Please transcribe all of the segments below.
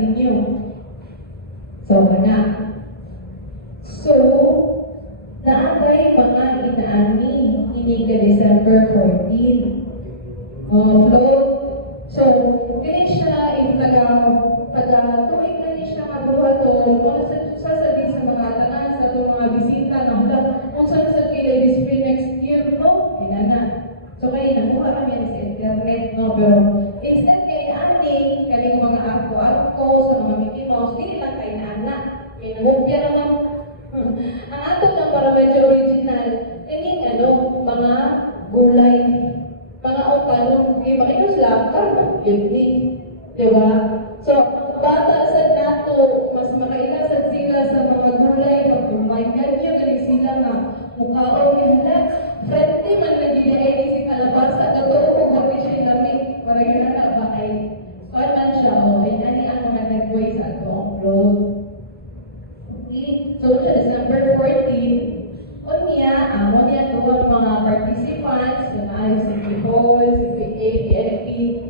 ninyo. So, kana. So, naatay mga inaani ini ka December 14. Float. So, kini siya, if tuwing na ni siya magbuhaton, kung sasabihin sa mga tanan, sa itong mga bisita, na hula, kung saan sa kilay display next year, no? Hinana. So, kayo, nakuha kami sa internet, no? Pero, instead kay ani, kaling mga arko-arko, sa mga Mickey Mouse, di lang kayo na anak. Kaya nangupya naman. Ang ato na para medyo original, kaning mga gulay, mga utanong, makikos lang, karma, yun din. Diba? So, bata sa nato, mas makainasan sila sa mga gulay, pag-umaygan nyo, galing sila nga, mukhaon yung lahat. Frente man na dinaini si kalabasa, totoo ko bakit siya yung lamig, para yun na bakay. Paano siya, ay nani ang mga nag-way sa ato ang float. Okay, so siya December 14, unya ito ang mga participants na ayos sa Bihol, CPA, PNP,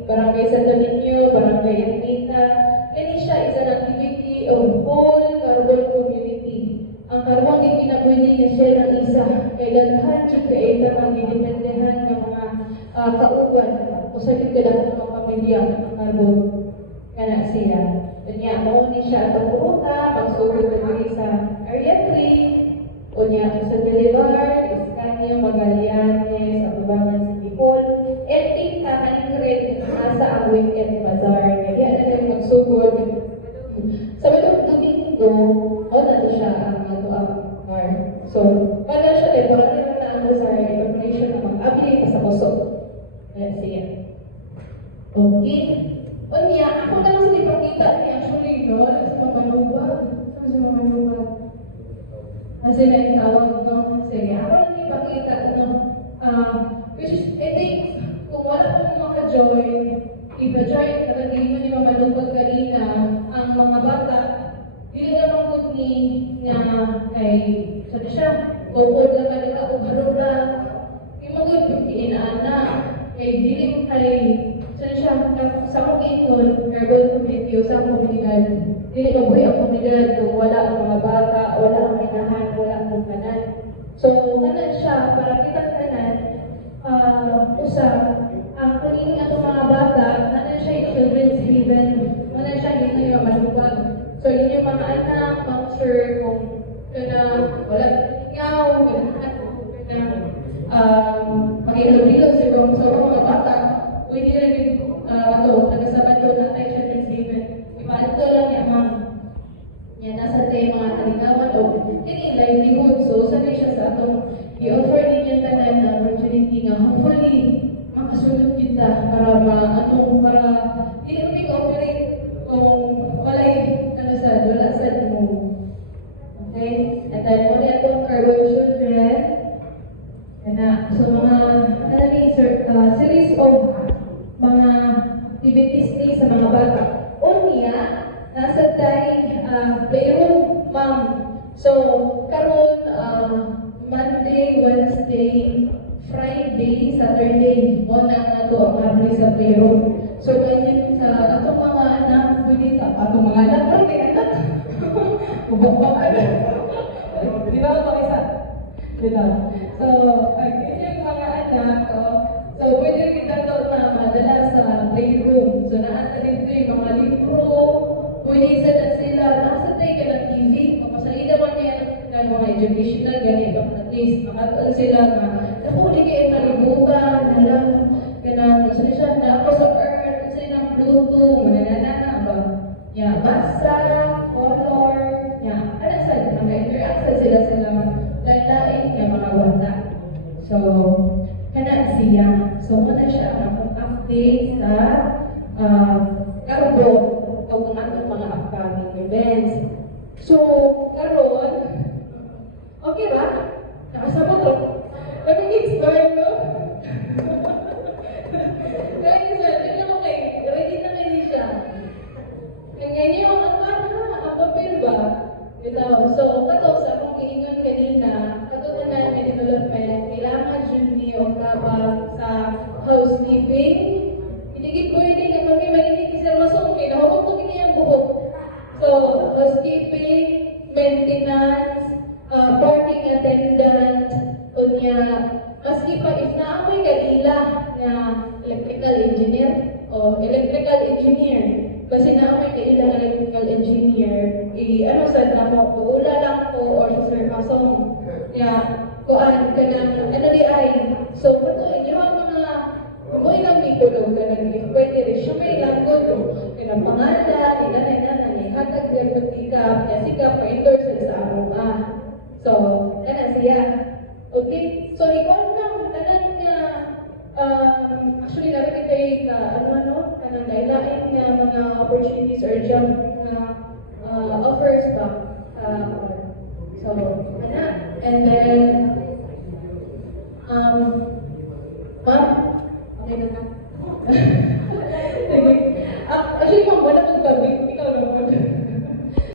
Barangay Santo Niño, Barangay Ermita. Kani siya is an activity of whole Carbon community. Ang Carbon ay pinapwede niya siya ng isa. Kailangan siya kaita magidependehan ng mga kauban o sa kailangan ng mga pamilya ng Carbon. Kana siya. Kanya mo ni siya itong pumunta, magsugod na dito sa Area 3, o niya sa Boulevard, Escanio, Magallanes, Abubangan, City Hall, and tingka kaning asa ang weekend bazaar. Kaya na tayo magsugod. Sa mga linggo, o na to siya ang bar. So, pala siya din, wala rin na ang bazaar, information na mag-update sa kusok. Kaya siya. Okay. O niya, ako na lang sa ipakita niya, actually, no? Sa mga manubag. Sa mga manubag. Kasi na yung tawag, no? Sige, ako lang ipakita, no? Which is, I think, kung wala kang maka-join, ipa-join, nakagay mo ni mamanubag kanina, ang mga bata, hindi naman po ni na kay, sabi siya, bukod na kanila, o harura, yung mga inaana, kay dili mo kay, sabi siya, sa kong iton, herbal community o sa komunidad, dili mabuhay ang komunidad kung wala ang mga bata, wala ang minahan, wala ang kanan. So, kanan siya, para kita kanan, ang pagiging atong mga bata, nanan siya yung children's haven, nanan siya dito yung malubag. So, yun yung mga anak, sir, kung wala ngaw, mag-ilog-ilog, sir, kung sa mga bata, pwede na yung nagasabat ko na tayo siya Thanksgiving. Ipaalito lang niya, ma'am. Yan, nasa tayo mga kalingawan o ini livelihood. So, sabi siya sa atong i-offer din yung tanan na opportunity nga hopefully makasunod kita para hindi ko mag-operate kung wala sa mo. Okay? At then, muna itong Carbon Children. So, mga series of mga activities ni sa mga bata. Unya, nasa tayo playroom, ma'am. So, karon Monday, Wednesday, Friday, Saturday, muna na ito ang habli sa playroom. So, ganyan sa atong mga anak, pwede sa atong mga anak, pwede anak. Bubok ano? Di ba ako isa? Dito. So, ganyan mga anak, so, pwede kita ito na madala sa playroom. So, naasa dito yung mga libro, pwede isa na sila, nasa tayo ka ng TV, mapasalida man niya ng mga educational ganito, at least, makatuan sila na, ako, hindi kayo nalibutan, nalang, kanang, siya na ako sa earth, kasi ng Pluto, mananana, ba? Yeah, basa, color, yeah, ano sa, nag-interact sila lain yung mga wata. So, kana siya. So, muna siya ang update sa Carbon o kung atong mga upcoming events. So, karon, okay ba? Nakasama to? Nag-expire, no? Guys, tignan mo kayo. Ready na kayo siya. Ngayon yung ang papel ba? So, kato sa akong iingon kanina, katutunan ng development, kailangan dyan niyo kapag sa housekeeping. Hindi pwede na kami mainit isang masong, kaya huwag ko ang buhok. man kay ilang electrical engineer, ano sa drama ko, ula lang ko or sa Sir Masong. Kuan ka ng, ano di ay, so kato, inyo ang mga, kung mo ilang mitulog ka ng if pwede rin siya may langod o kanang pangalan, inanay, hatag yan pagkikap, niya sikap, pa-endorse sa among So, kanan siya. Okay? So, ikaw lang, tanan nga, actually, narin kay kanang lain nga mga opportunities or job na offers ba. So, and then,